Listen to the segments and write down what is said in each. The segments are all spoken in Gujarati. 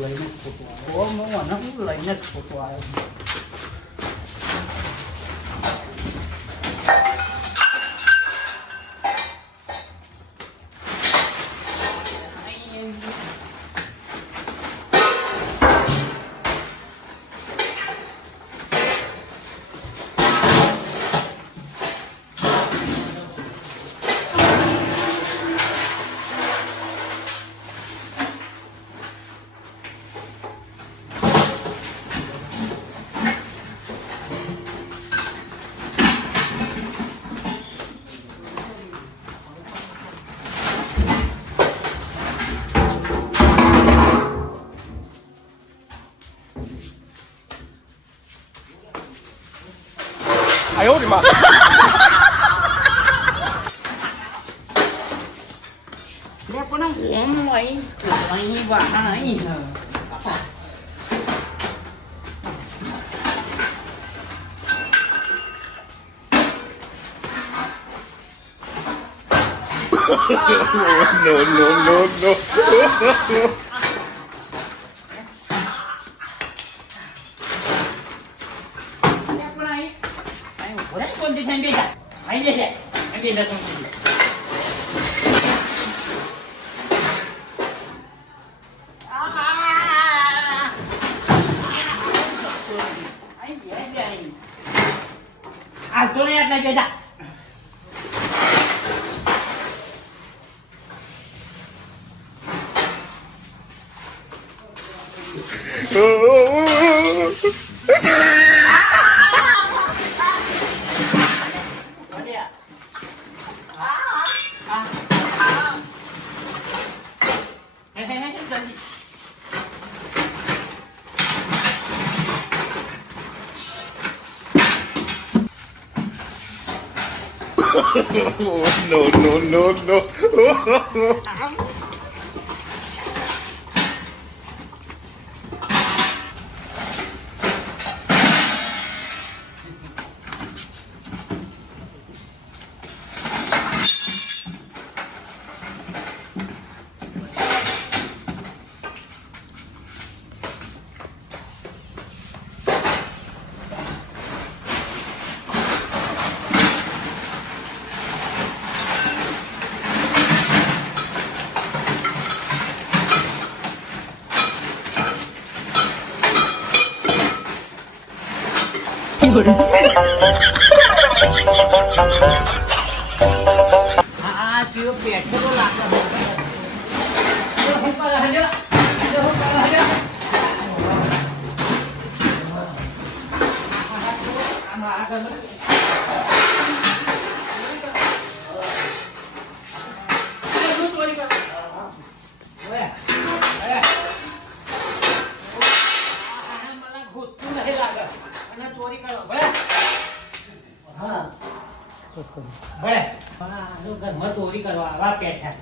લઈને જ ખોટું આવ્યો હું લઈને જ ખોટું આવ્યો.哎呦我的妈！Dia pun nak buang lagi, lagi bahan lagi. no no no no Dia pun lagi. Ayo, orang pun dia ambil dah. Ambil dah. Ambil dah semua. Alto ni atas je dah. no no no no Chưa biệt nó lạc rồi. Không có là nữa. Không có là nữa. Mà cần ભલે આનું ઘરમાં ચોરી કરવા આવા પેઠા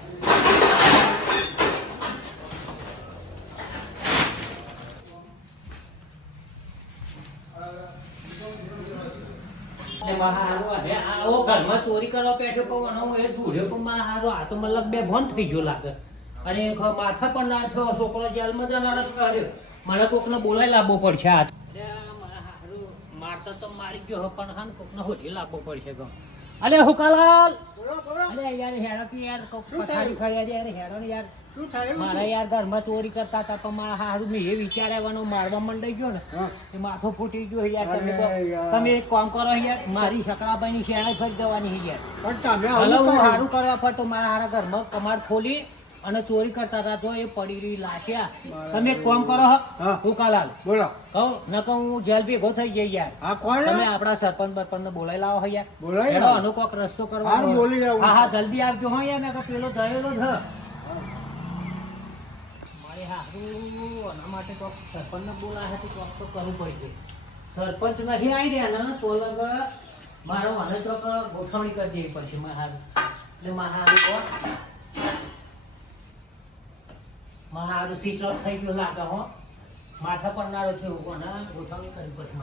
આવો ઘરમાં ચોરી કરવા પેઠો કહું એ જોડ્યો પણ મારો આ તો મતલબ બે ભોન થઈ ગયો લાગે અને માથા પણ ના થયો છોકરો જેલમાં જનાર કર્યો મને કોકને બોલાવી લાવવો પડશે આ મારતો તો મારી ગયો પણ હા કોકને હોધી લાવવો પડશે ગમ અલે હુકાલાલ અલે યાર હેડો કે યાર કોક પથારી ખડ્યા યાર હેડો ને યાર શું થાય મારા યાર ઘરમાં ચોરી કરતા હતા પણ મારા હારું મેં એ વિચાર્યાવાનો મારવા મંડાઈ ગયો ને એ માથો ફૂટી ગયો યાર તમે એક કામ કરો યાર મારી શકરાબાઈની શેણા ફરી જવાની યાર પણ તમે સારું કરવા પડતો મારા હારા ઘરમાં કમાડ ખોલી અને ચોરી કરતા હતા તો એ પડી રહી લાશ્યા તમે એક કામ કરો હુકાલાલ બોલો કહું ન કહું હું જેલ ભેગો થઈ જઈ યાર હા કોણ તમે આપણા સરપંચ બરપંચ ને બોલાવી લાવો યાર બોલાવી આનો કોક રસ્તો કરવા હા હા જલ્દી આવજો હા યાર ને પેલો થયેલો જ મારે હારું આના માટે કોક સરપંચ ને બોલાવે તો કોક તો કરવું પડશે સરપંચ નથી આવી રહ્યા ને તો લગ મારો મને તો ગોઠવણી કરી દેવી પડશે મારે હારું એટલે મારે હારું કોણ મારું સીટ ઓફ થઈ ગયો લાગે હો માથા પડનારો છે એવું કોને ગોઠવણી કરી પછી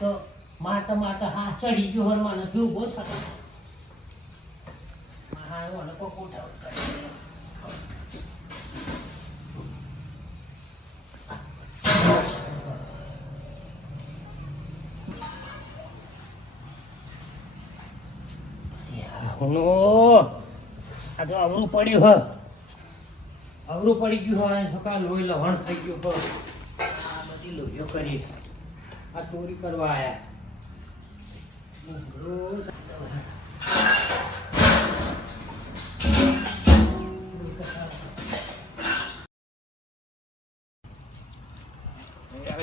તો માતા માતા હા ચડી ગયો હરમાં નથી ઉભો થતો મારું અને કોઈ ગોઠવણી કરી નો આ તો અવરું પડ્યું હ અવરું પડી ગયું હોય છોકરા લોહી લવણ થઈ ગયું હ આ બધી લોહીઓ કરી આ ચોરી કરવા આયા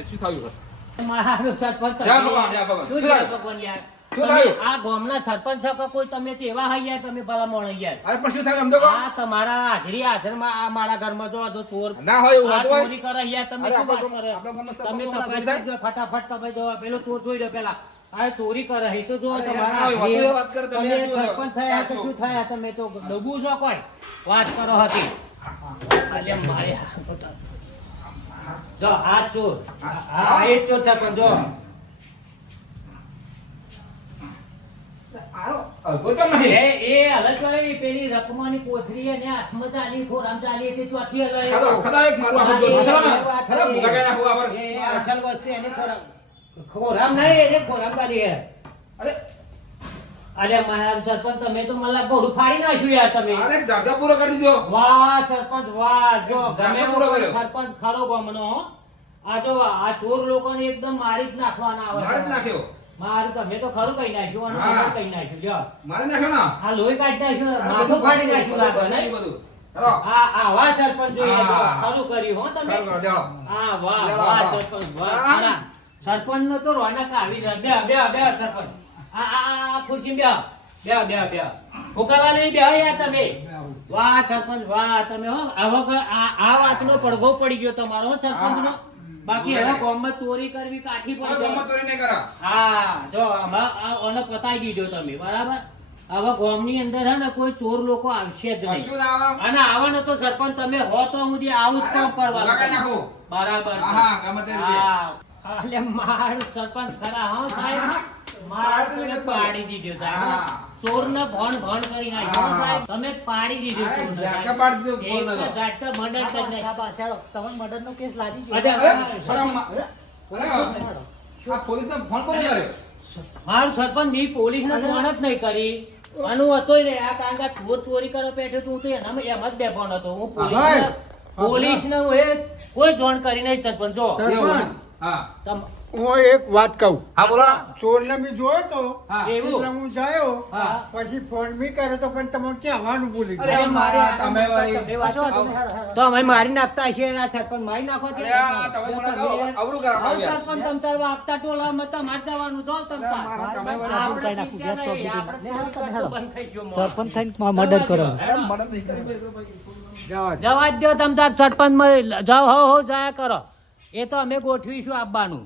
શું થયું છે? મારું સરપંચ જા ભગવાન, જા ભગવાન. શું શું જા થયું? ભગવાન યાર શું તમે થયું? આ ગામના સરપંચ છો કે કોઈ તમે તો એવા હોય યાર તમે ભલા મોણ યાર અરે પણ શું થયું સમજો કો? આ તમારા હાજરમાં આ મારા ઘરમાં જો આ તો ચોર ના હોય એવું આ હોતું હોય? ચોરી કરે યાર તમે અરે શું વાત આપણો કરે ગામનો સરપંચ તમે કોણ તપાસ હતું? કરજો ફટાફટ તમે જો પેલો ચોર જોઈ લો પેલા આ ચોરી કરે છે તો જો અરે તમારા ના હોય, હાજરી- વધુ વાત કરે તમે તમે શું સરપંચ થયા તો શું થયા તમે તો ડબુ છો કોઈ વાત કરો હતી આજે મારે જો આ ચોર હા એ જ ચોર સરપંચ જો તો કેમ નહીં? એ અલગ વાળી પેલી રકમની કોથળી અને હાથમાં ચાલી ખોરામ ચાલી એટલે ચોથી અલગ ખરા એક મારું આખું જોતું. ખરા ભૂગા ગયા નાખું આ પર. એ અસલ વસ્તુ એને ખોરામ નહીં એને ખોરામ ચાલી હે અરે અરે મારા સરપંચ તમે તો મને બહુ ફાડી નાખ્યું યાર તમે અરે જાગા પૂરો કરી દીધો. વાહ સરપંચ વાહ જો જાતે તમે પૂરો કર્યો. સરપંચ ખરો ગમનો હો. આ જો આ ચોર લોકોને એકદમ મારી જ નાખવાના આવે મારે જ નાખ્યો. મારું તમે તો ખરું કઈ નાખ્યું અને હા. તમે કઈ નાખ્યું જો મારે નાખ્યો ના. આ લોહી કાઢી નાખ્યું આ માથું બધું ફાડી બધું નાખ્યું લાગે બધું નહીં? બધું. હેલો. આવા સરપંચ જોઈએ તો હા. ખરું કર્યું હો તમે ખરું કરો, ચાલો. હા વાહ ચાલો, વાહ ચાલો. સરપંચ વાહ હા. ખરા. સરપંચ નો તો રોનક આવી જાય બે સરપંચ આ ખુરશી બે હુકાવા લઈ બે યાર તમે વાહ સરપંચ વાહ તમે હો હવે આ વાતનો પડઘો પડી ગયો તમારો હો સરપંચ નો બાકી હવે ગામમાં ચોરી કરવી કાઠી કોઈ પડી ગમત ચોરી નહીં કરા. હા જો આને પતાઈ દીધો તમે બરાબર હવે ગામની અંદર હે ને કોઈ ચોર લોકો આવશે જ નહીં કશું ના આવે. અને આવવાનો તો સરપંચ તમે હો તો હું આવું જ કામ ભૂગા કરી કરવાનું નાખું. બરાબર છે. હા, ગમે તે રીતે. હા. અલે મારું સરપંચ ખરા હો સાહેબ માર તો એને પાડી દીધો સાહેબ હા. ચોરને ભણ કરી નાખ્યો હો હા. સાહેબ તમે પાડી દીધો હા, ચોરને ઝાટકા સાહેબ. પાડી દીધો એક ચોરને તો તો. ઝાટકા મર્ડર કરી નાખ્યો. તમને મર્ડરનો કેસ લાગી ગયો. અરે, અરે, શરમ માં. અરે, આ પોલીસને ફોન કોને કર્યો? મારું સરપંચ ની પોલીસને ફોન જ નહીં કરી આનું હતો ને આ કારણ કે ચોર ચોરી કરવા બેઠો તો હું તો એનામાં એમ જ બેફોન હતો હું પોલીસને હું એ કોઈ જોણ કરી નહીં સરપંચ જો એવું? હા. હું એક વાત કહું. હા, બોલો. ચોરને મેં જોયો તો હા. એવું? એટલે હું જાયો હા. પછી ફોન બી કર્યો તો પણ તમને ક્યાં આવવાનું ભૂલી અરે, ગયો. મારા તમે વળી. તમે વાત તો અમે મારી નાખતા હશે આ સરપંચ મારી નાખો તે. અરે, આ તમે મને કહો, અવરું કરાવો હવે યાર. સરપંચ તમ તાર વાગતા ટોલામાં તમારે જવાનું જો તમ તાર. મારા તમે વળી આપણે નાખું, પીછા ગેસ નહીં, ચોપડી આપણે દીધી. ચોરી કરતો બંધ થઈ ગયો મોં. સરપંચ થઈને મર્ડર કરો. હેડો. મદદ નહીં કરી. જવા દે. જવા જ દો તમ તાર સરપંચ માં જાઓ હો જાયા કરો એ તો અમે ગોઠવીશું આપવાનું